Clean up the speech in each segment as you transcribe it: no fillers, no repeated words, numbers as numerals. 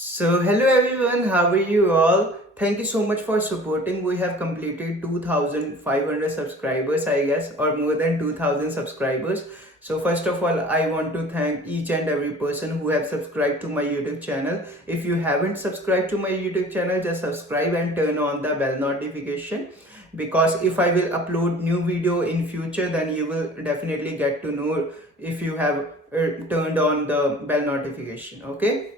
So hello everyone, how are you all? Thank you so much for supporting. We have completed 2500 subscribers, I guess, or more than 2000 subscribers. So first of all, I want to thank each and every person who have subscribed to my YouTube channel. If you haven't subscribed to my YouTube channel, just subscribe and turn on the bell notification, because if I will upload new video in future, then you will definitely get to know if you have turned on the bell notification. Okay,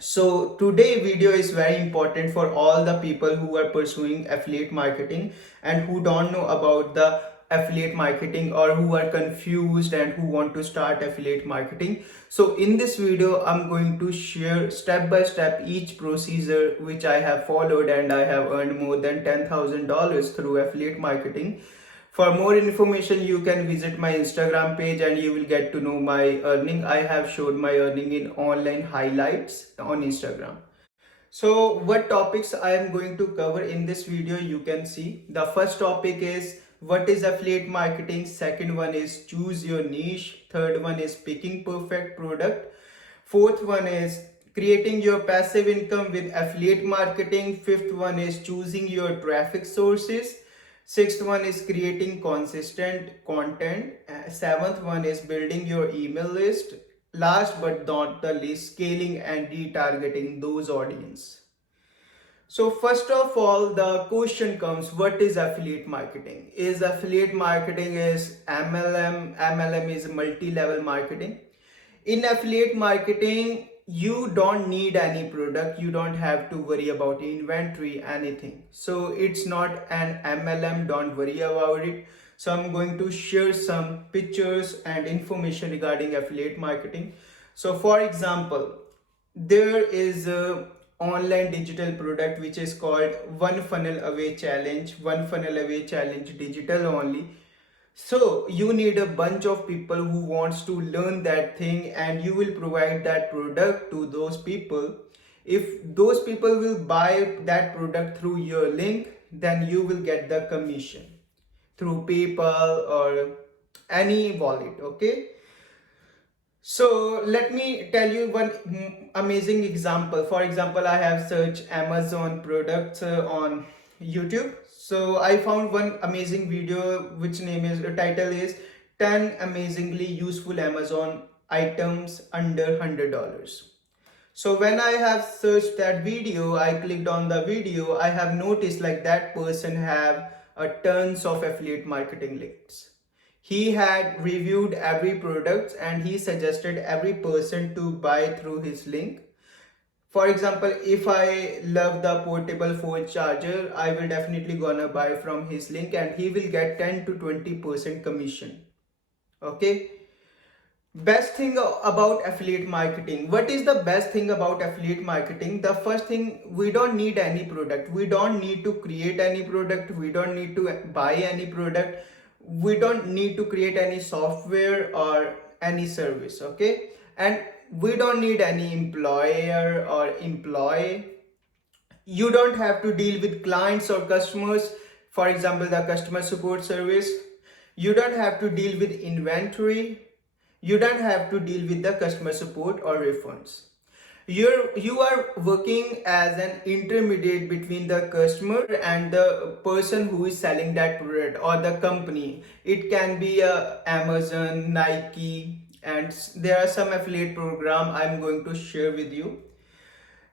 so today video is very important for all the people who are pursuing affiliate marketing and who don't know about the affiliate marketing, or who are confused and who want to start affiliate marketing. So in this video I'm going to share step by step each procedure which I have followed, and I have earned more than $10,000 through affiliate marketing. For more information, you can visit my Instagram page and you will get to know my earning. I have showed my earning in online highlights on Instagram. So what topics I am going to cover in this video, you can see. The first topic is what is affiliate marketing. Second one is choose your niche. Third one is picking perfect product. Fourth one is creating your passive income with affiliate marketing. Fifth one is choosing your traffic sources. Sixth one is creating consistent content. Seventh one is building your email list. Last but not the least, scaling and retargeting those audience. So first of all, the question comes, what is affiliate marketing? Is affiliate marketing is MLM? MLM is multi-level marketing. In affiliate marketing, you don't need any product, you don't have to worry about inventory, anything. So it's not an MLM, don't worry about it. So I'm going to share some pictures and information regarding affiliate marketing. So for example, there is a online digital product which is called One Funnel Away Challenge. One Funnel Away Challenge digital only. So you need a bunch of people who wants to learn that thing, and you will provide that product to those people. If those people will buy that product through your link, then you will get the commission through PayPal or any wallet. Okay, so let me tell you one amazing example. For example, I have searched Amazon products on YouTube. So I found one amazing video which name is title is 10 amazingly useful Amazon items under $100. So when I have searched that video, I clicked on the video, I have noticed like that person have a tons of affiliate marketing links. He had reviewed every product and he suggested every person to buy through his link. For example, if I love the portable phone charger, I will definitely gonna buy from his link and he will get 10 to 20% commission. Okay. Best thing about affiliate marketing. What is the best thing about affiliate marketing? The first thing, we don't need any product. We don't need to create any product. We don't need to buy any product. We don't need to create any software or any service. Okay. And we don't need any employer or employee. You don't have to deal with clients or customers. For example, the customer support service. You don't have to deal with inventory. You don't have to deal with the customer support or refunds. You are working as an intermediate between the customer and the person who is selling that product or the company. It can be Amazon, Nike, and there are some affiliate program I'm going to share with you.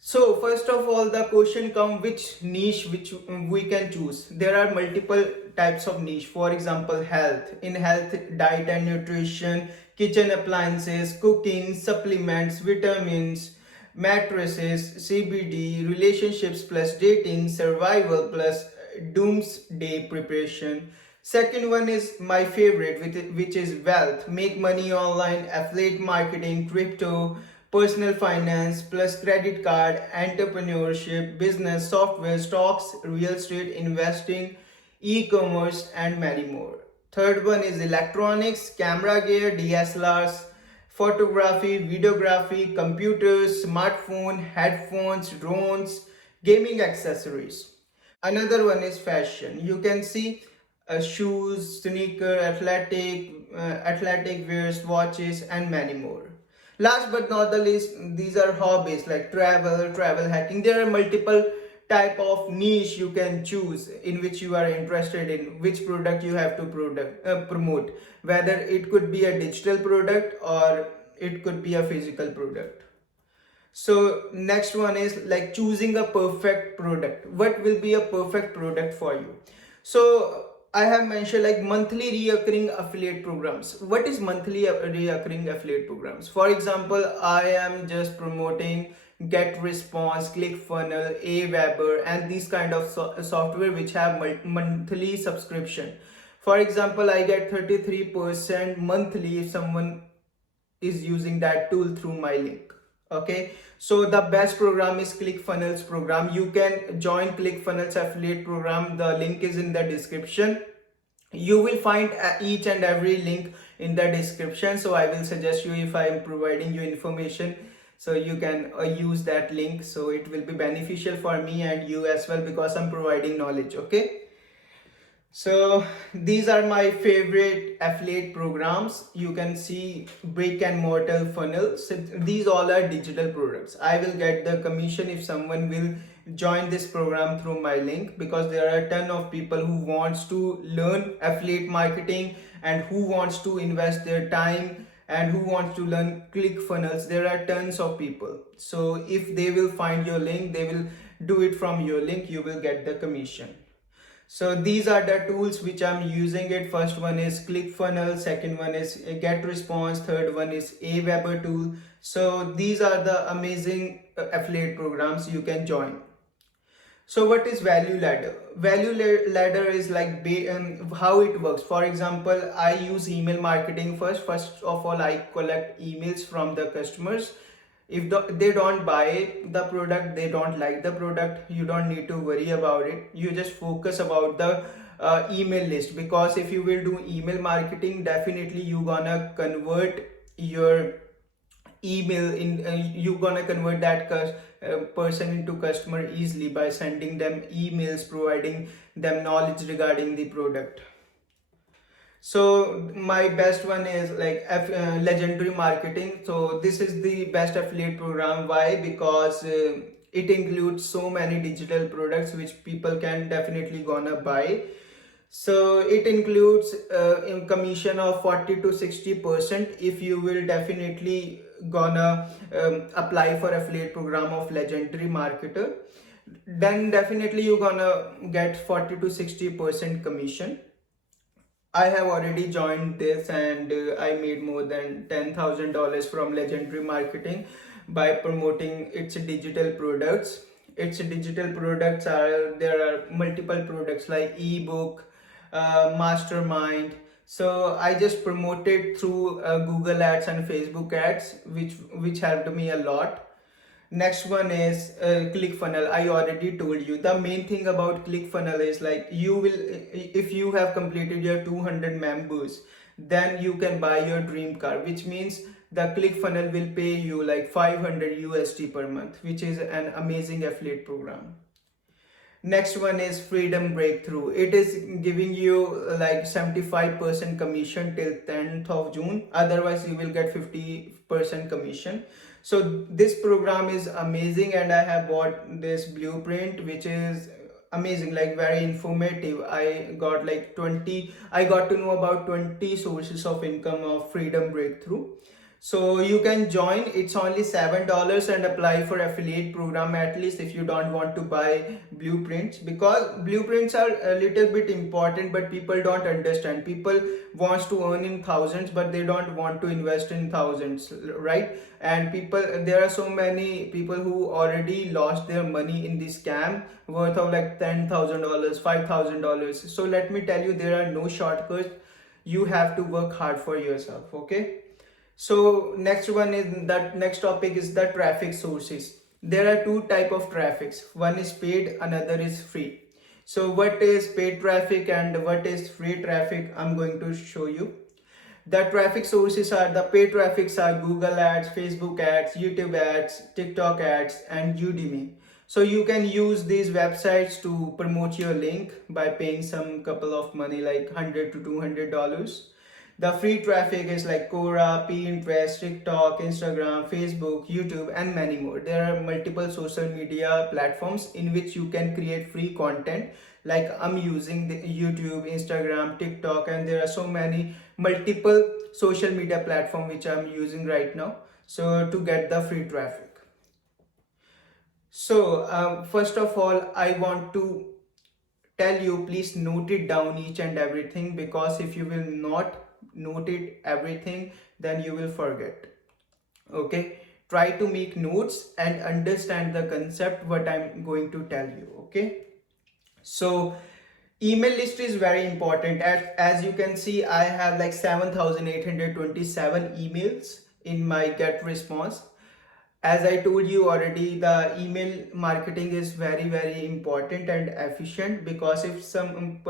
So first of all, the question comes, which niche which we can choose. There are multiple types of niche. For example, health. In health, diet and nutrition, kitchen appliances, cooking, supplements, vitamins, mattresses, CBD, relationships plus dating, survival plus doomsday preparation. Second one is my favorite, which is wealth, make money online, affiliate marketing, crypto, personal finance plus credit card, entrepreneurship, business, software, stocks, real estate, investing, e-commerce, and many more. Third one is electronics, camera gear, DSLRs, photography, videography, computers, smartphone, headphones, drones, gaming accessories. Another one is fashion. You can see shoes, sneaker, athletic wears, watches, and many more. Last but not the least, these are hobbies like travel hacking. There are multiple type of niche you can choose in which you are interested in, which product you have to promote, whether it could be a digital product or it could be a physical product. So next one is like choosing a perfect product. What will be a perfect product for you? So I have mentioned like monthly reoccurring affiliate programs. What is monthly reoccurring affiliate programs? For example, I am just promoting Get Response, ClickFunnels, Aweber, and these kind of software which have monthly subscription. For example, I get 33% monthly if someone is using that tool through my link. Okay, so the best program is ClickFunnels program. You can join ClickFunnels affiliate program. The link is in the description. You will find each and every link in the description, so I will suggest you, if I am providing you information, so you can use that link, so it will be beneficial for me and you as well, because I'm providing knowledge. Okay, so these are my favorite affiliate programs. You can see brick and mortar funnels. So these all are digital products. I will get the commission if someone will join this program through my link, because there are a ton of people who wants to learn affiliate marketing and who wants to invest their time and who wants to learn ClickFunnels. There are tons of people. So if they will find your link, they will do it from your link, you will get the commission. So these are the tools which I'm using it. First one is ClickFunnels, second one is GetResponse, third one is Aweber tool. So these are the amazing affiliate programs you can join. So what is value ladder? Ladder is like how it works. For example, I use email marketing first. First of all, I collect emails from the customers. If they don't buy the product, they don't like the product, you don't need to worry about it. You just focus about the email list, because if you will do email marketing, definitely you gonna convert your email in you gonna convert that person into customer easily by sending them emails, providing them knowledge regarding the product. So my best one is like legendary marketing. So this is the best affiliate program. Why? Because it includes so many digital products which people can definitely gonna buy. So it includes in commission of 40 to 60% if you will definitely gonna apply for affiliate program of legendary marketer. Then definitely you're gonna get 40 to 60% commission. I have already joined this, and I made more than $10,000 from legendary marketing by promoting its digital products. Its digital products are, there are multiple products like ebook, mastermind. So I just promoted through Google ads and Facebook ads, which helped me a lot. Next one is ClickFunnels. I already told you. The main thing about ClickFunnels is like you will, if you have completed your 200 members, then you can buy your dream car, which means the ClickFunnels will pay you like 500 USD per month, which is an amazing affiliate program. Next one is Freedom Breakthrough. It is giving you like 75% commission till 10th of June. Otherwise, you will get 50% commission. So this program is amazing, and I have bought this blueprint, which is amazing, like very informative. I got like 20, I got to know about 20 sources of income of Freedom Breakthrough. So you can join. It's only $7 and apply for affiliate program, at least if you don't want to buy blueprints, because blueprints are a little bit important, but people don't understand. People wants to earn in thousands, but they don't want to invest in thousands, right? And people, there are so many people who already lost their money in this scam worth of like $10,000, $5,000. So let me tell you, there are no shortcuts. You have to work hard for yourself. Okay, so next one is that next topic is the traffic sources. There are two type of traffics. One is paid, another is free. So what is paid traffic and what is free traffic? I'm going to show you. The traffic sources are, the paid traffics are Google ads, Facebook ads, YouTube ads, TikTok ads, and Udemy. So you can use these websites to promote your link by paying some couple of money like $100 to $200. The free traffic is like Quora, Pinterest, TikTok, Instagram, Facebook, YouTube, and many more. There are multiple social media platforms in which you can create free content. Like I'm using the YouTube, Instagram, TikTok, and there are so many multiple social media platform which I'm using right now. So to get the free traffic. So first of all, I want to tell you, please note it down each and everything, because if you will not note it everything, then you will forget. Okay, try to make notes and understand the concept what I'm going to tell you. Okay, so email list is very important. As you can see, I have like 7,827 emails in my get response. As I told you already, the email marketing is very important and efficient, because if some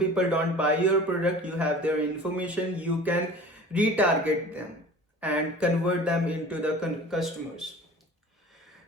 people don't buy your product, you have their information, you can retarget them and convert them into the customers.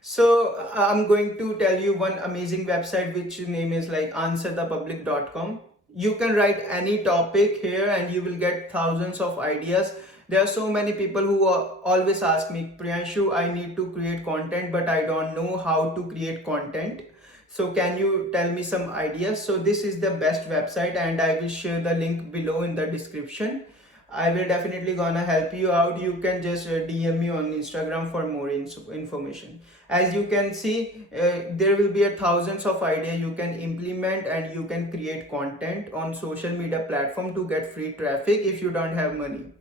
So I'm going to tell you one amazing website which name is like answerthepublic.com. You can write any topic here and you will get thousands of ideas. There are so many people who always ask me, Priyanshu, I need to create content, but I don't know how to create content. So can you tell me some ideas? So this is the best website, and I will share the link below in the description. I will definitely gonna help you out. You can just DM me on Instagram for more information. As you can see, there will be a thousands of ideas you can implement, and you can create content on social media platform to get free traffic if you don't have money.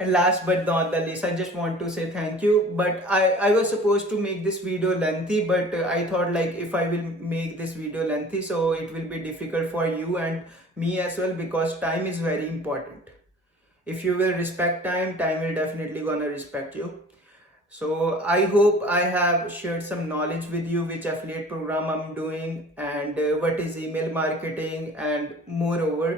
And last but not the least, I just want to say thank you. But I was supposed to make this video lengthy, but I thought like if I will make this video lengthy, so it will be difficult for you and me as well, because time is very important. If you will respect time, time will definitely gonna respect you. So I hope I have shared some knowledge with you, which affiliate program I'm doing, and what is email marketing, and moreover